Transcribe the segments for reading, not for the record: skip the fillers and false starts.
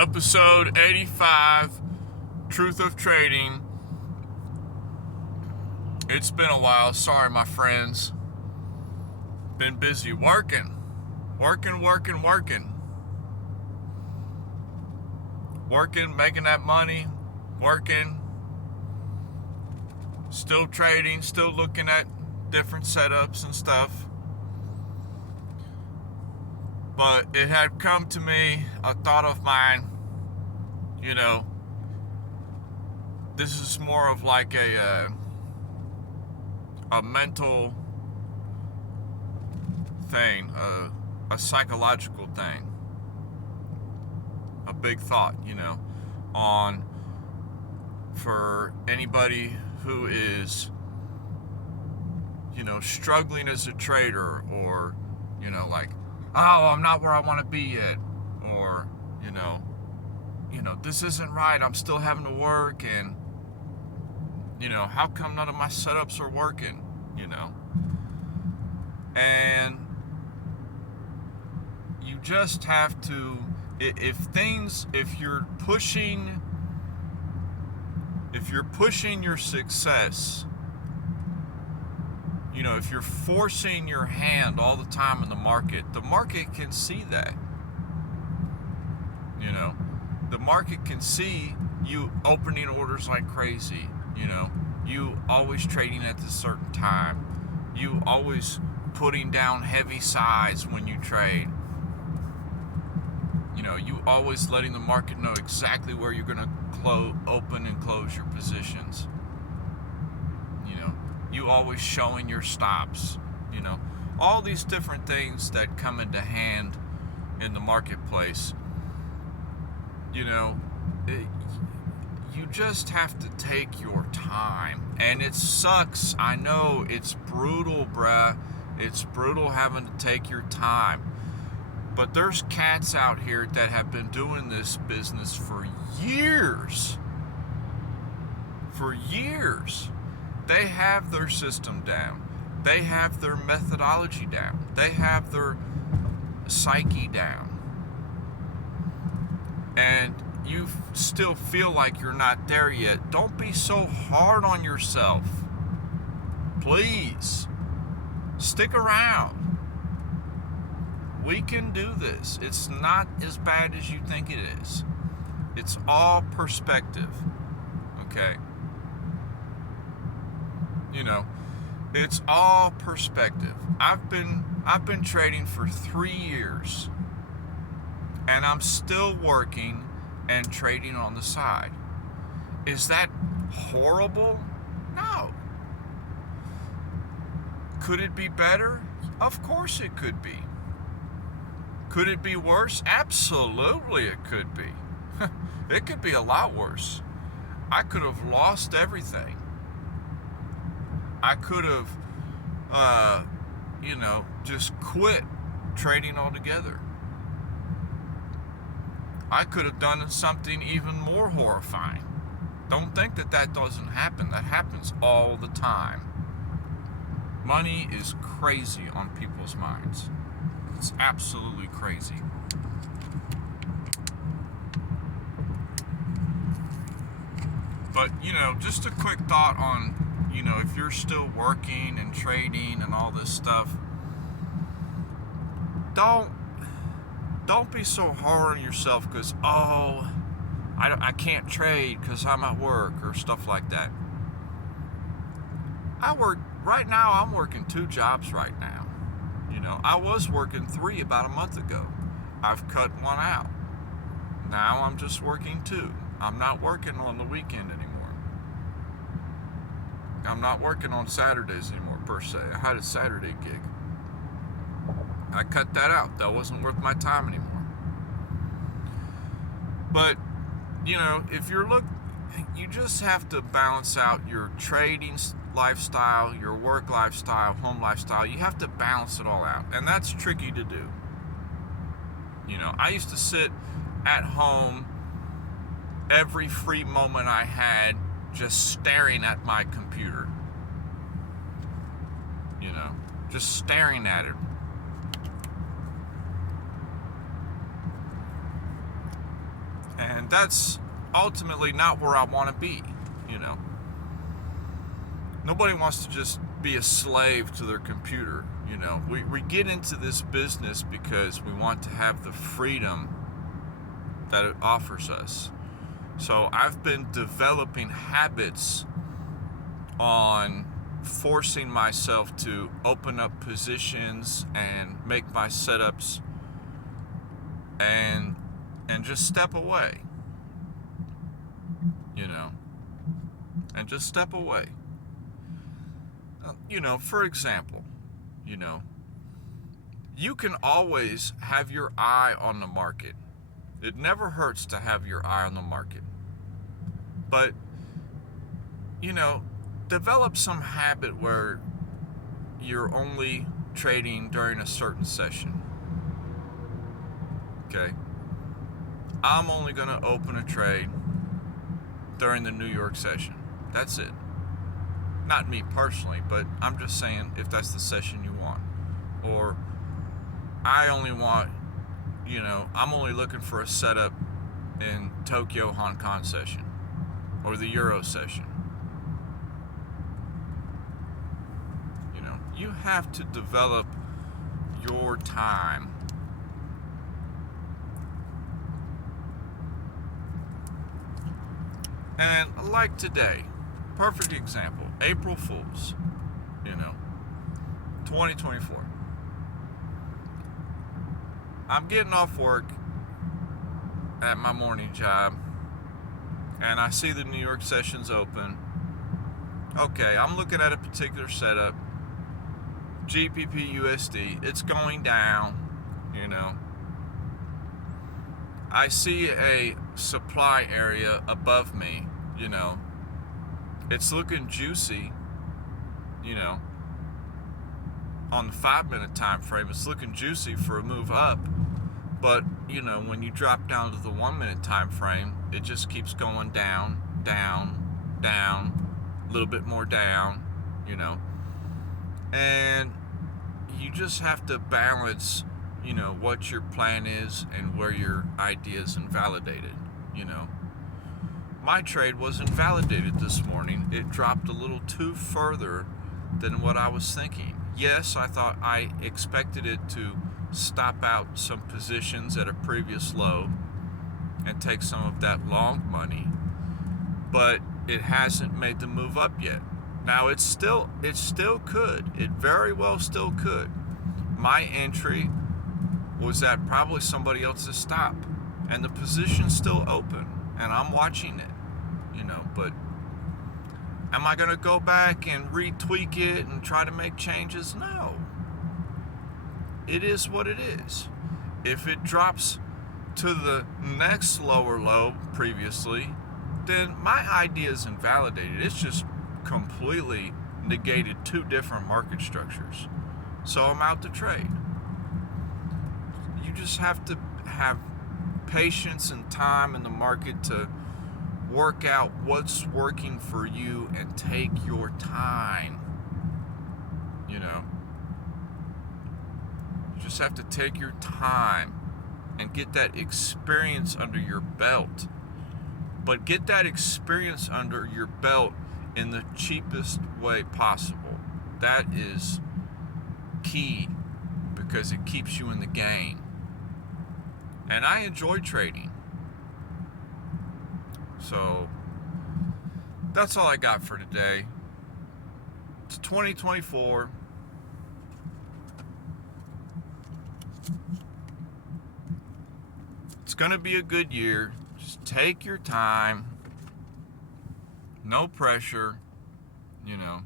Episode 85, Truth of Trading. It's been a while. Sorry, my friends. Been busy working. Working, making that money. Working. Still trading. Still looking at different setups and stuff. But it had come to me, a thought of mine, this is more of like a mental thing, a psychological thing, a big thought, on for anybody who is, struggling as a trader, or, like, oh, I'm not where I want to be yet, or, this isn't right, I'm still having to work, and, how come none of my setups are working, and you just have to, if you're pushing your success, if you're forcing your hand all the time in the market can see that. The market can see you opening orders like crazy. You always trading at this certain time. You always putting down heavy size when you trade. You always letting the market know exactly where you're going to open and close your positions. You always showing your stops, all these different things that come into hand in the marketplace. You just have to take your time, and it sucks. I know it's brutal, bruh. It's brutal having to take your time. But there's cats out here that have been doing this business for years. For years. They have their system down. They have their methodology down. They have their psyche down. And you still feel like you're not there yet. Don't be so hard on yourself. Please. Stick around. We can do this. It's not as bad as you think it is. It's all perspective. Okay? It's all perspective. I've been trading for 3 years, and I'm still working and trading on the side. Is that horrible? No. Could it be better? Of course it could be. Could it be worse? Absolutely it could be. It could be a lot worse. I could have lost everything. I could have, just quit trading altogether. I could have done something even more horrifying. Don't think that doesn't happen. That happens all the time. Money is crazy on people's minds. It's absolutely crazy. But, just a quick thought on, if you're still working and trading and all this stuff, don't be so hard on yourself because, I can't trade because I'm at work or stuff like that. Right now, I'm working 2 jobs right now. I was working 3 about a month ago. I've cut 1 out. Now I'm just working 2. I'm not working on the weekend anymore. I'm not working on Saturdays anymore, per se. I had a Saturday gig. I cut that out. That wasn't worth my time anymore. But, if you just have to balance out your trading lifestyle, your work lifestyle, home lifestyle. You have to balance it all out. And that's tricky to do. I used to sit at home every free moment I had just staring at my computer. Just staring at it. that's ultimately not where I want to be, you know. Nobody wants to just be a slave to their computer, you know. We get into this business because we want to have the freedom that it offers us. So I've been developing habits on forcing myself to open up positions and make my setups and just step away, you know, and just step away. You know, for example, you know, you can always have your eye on the market. It never hurts to have your eye on the market. But, you know, develop some habit where you're only trading during a certain session. Okay? I'm only going to open a trade during the New York session. That's it. Not me personally, but I'm just saying if that's the session you want. Or I only want, you know, I'm only looking for a setup in Tokyo Hong Kong session or the Euro session. You know, you have to develop your time. And like today, perfect example, April Fools, you know, 2024. I'm getting off work at my morning job, and I see the New York sessions open. Okay, I'm looking at a particular setup, GBP USD, it's going down, you know. I see a supply area above me, you know. It's looking juicy, you know. On the 5-minute time frame, it's looking juicy for a move up. But, you know, when you drop down to the 1-minute time frame, it just keeps going down, down, down, a little bit more down, you know. And you just have to balance, you know, what your plan is and where your idea is invalidated, you know. My trade wasn't validated this morning. It dropped a little too further than what I was thinking. Yes, I thought I expected it to stop out some positions at a previous low and take some of that long money, but it hasn't made the move up yet. Now it still could. It very well still could. My entry was at probably somebody else's stop, and the position's still open, and I'm watching it, you know. But am I going to go back and retweak it and try to make changes? No. It is what it is. If it drops to the next lower low previously, then my idea is invalidated. It's just completely negated two different market structures. So I'm out to trade. You just have to have patience and time in the market to work out what's working for you and take your time. You know, you just have to take your time and get that experience under your belt. But get that experience under your belt in the cheapest way possible. That is key because it keeps you in the game. And I enjoy trading. So that's all I got for today. It's 2024. It's going to be a good year. Just take your time. No pressure, you know.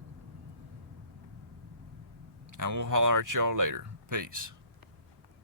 And we'll holler at y'all later. Peace.